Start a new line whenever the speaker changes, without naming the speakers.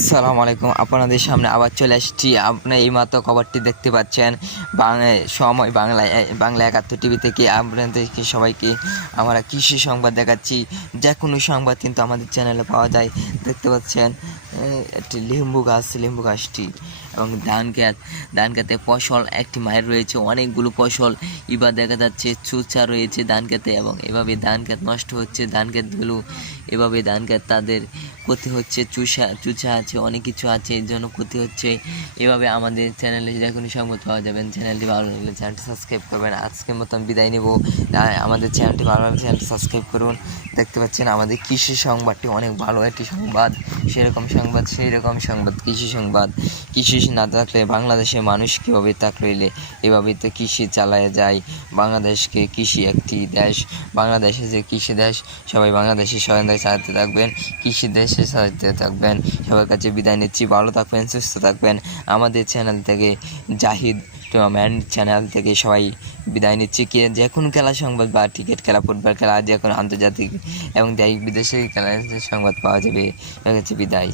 আসসালামু আলাইকুম। আপনাদের সামনে আবার চলে আসছি। এই এইমাত্র খবরটি দেখতে পাচ্ছেন বাংলা সময় বাংলায় বাংলা একাত্তর টিভি থেকে। আপনাদেরকে সবাইকে আমরা কৃষি সংবাদ দেখাচ্ছি। যে কোনো সংবাদ কিন্তু আমাদের চ্যানেলে পাওয়া যায়। দেখতে পাচ্ছেন একটি লিম্বু গাছ লিম্বু গাছটি। এবং ধান ক্ষেত ধান খেতে ফসল, একটি মায়ের রয়েছে, অনেকগুলো ফসল। এবার দেখা যাচ্ছে চুচা রয়েছে ধান খেতে এবং এভাবে ধান ক্ষেত নষ্ট হচ্ছে, ধান ক্ষেতগুলো এভাবে ধান ক্ষেত তাদের ক্ষতি হচ্ছে, চুষা, চুচা আছে, অনেক কিছু আছে, এর জন্য ক্ষতি হচ্ছে। এভাবে আমাদের চ্যানেলে যে কোনো সংবাদ পাওয়া যাবেন চ্যানেলটি ভালো লাগলে চ্যানেলটি সাবস্ক্রাইব করবেন। আজকের মতন বিদায় নেব। আমাদের চ্যানেলটি ভালো লাগলে চ্যানেলটি সাবস্ক্রাইব করুন। দেখতে পাচ্ছেন আমাদের কৃষি সংবাদটি অনেক ভালো একটি সংবাদ। সেরকম সংবাদ সেই রকম সংবাদ, কৃষি সংবাদ। কৃষি না থাকলে বাংলাদেশের মানুষ কীভাবে তাক রইলে এভাবেই তো কৃষি চালায় যায়? বাংলাদেশকে কৃষি একটি দেশ। বাংলাদেশে যে কৃষি দেশ, সবাই বাংলাদেশের সহায়তায় চালাতে থাকবেন, কৃষি দেশে চালাতে থাকবেন। সবার কাছে বিদায় নিচ্ছি। ভালো থাকবেন, সুস্থ থাকবেন। আমাদের চ্যানেল থেকে জাহিদ টুর্নামেন্ট চ্যানেল থেকে সবাই বিদায় নিচ্ছি। কে যে কোনো খেলা সংবাদ বা ক্রিকেট খেলা ফুটবল খেলা যে কোনো আন্তর্জাতিক এবং দেশ বিদেশি খেলার সংবাদ পাওয়া যাবে। কাছে বিদায়।